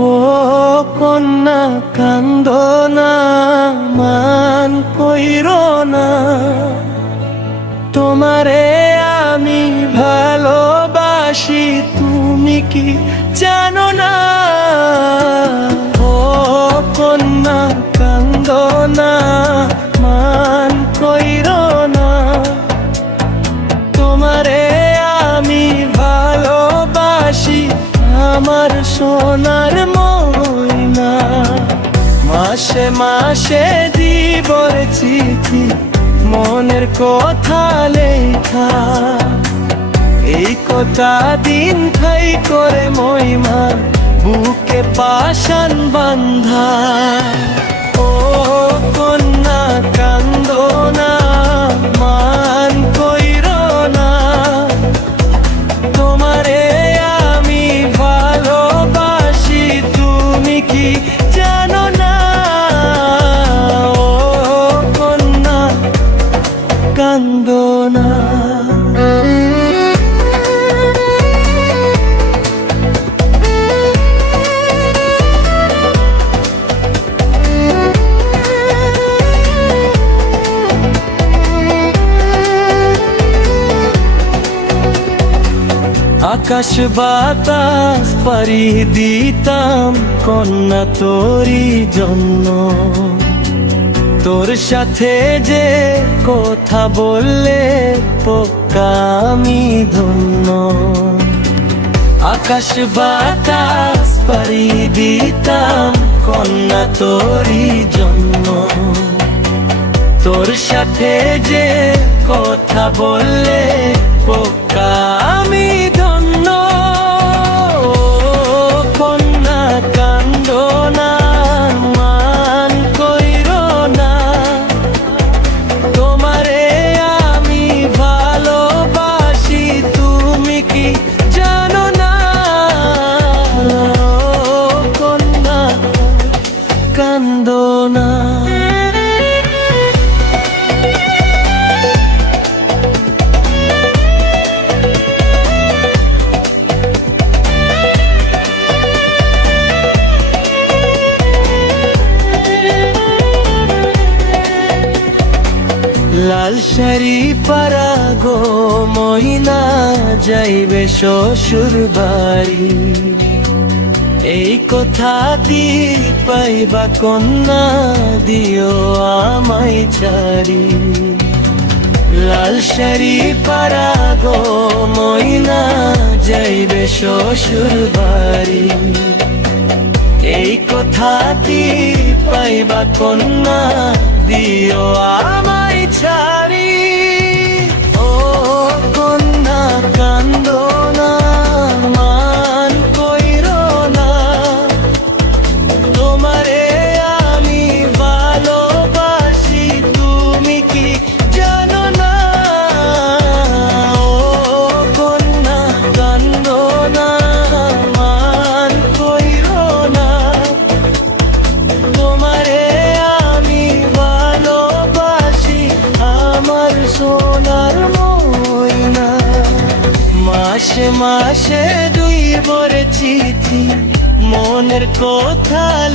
ও কন্যা কান্দো না, মান কইরো না, তোমারে আমি ভালোবাসি, তুমি কি জানো না? ও কন্যা কান্দো না, মান কইরো না, তোমারে আমি ভালোবাসি, আমার সোনার ময়না। মাসে মাসে দিবর চিঠি, মনের কথা লেখা, এই কথা দিন ঠাই করে মহিমা, বুকে পাশান বান্ধা। ও কন্যা কান্দো না, মান কইরো না, তোমারে আমি ভালোবাসি, তুমি কি জানো না? ও কন্যা কান্দো না। আকাশ বাতাস পাড়ি দিতাম কন্যা তোরই জন্য, তোর সাথে যে কথা বললে পক্কা আমি ধন্য। আকাশ বাতাস পাড়ি দিতাম কন্যা তোরই জন্য, তোর সাথে যে কথা বললে পক্কা আমি ধন্য। কন্যা কান্দো না, মান কইরো না, তোমারে আমি ভালোবাসি, তুমি কি জানো না? কন্যা কান্দো না। লাল শাড়ি পরা গো মহিনা, যাইবে শ্বশুর বাড়ি, এই কথা দি পাইবা কন্যা, দিও আমায় ছাড়ি। লাল শাড়ি পরা গো মহিনা, যাইবে শ্বশুর বাড়ি, এই কথা দি পাইবা কন্যা, দিও আমায় ছাড়ি। ও কন্যা কান্দো না, মান কইরো না, তোমারে আমি ভালোবাসি, তুমি কি জানো না? ও কন্যা কান্দো না, মান কইরো না, তোমারে আমি ভালোবাসি, আমার সোনার ময়না। মাসে মাসে দুই বরে চিঠি, মনের কথা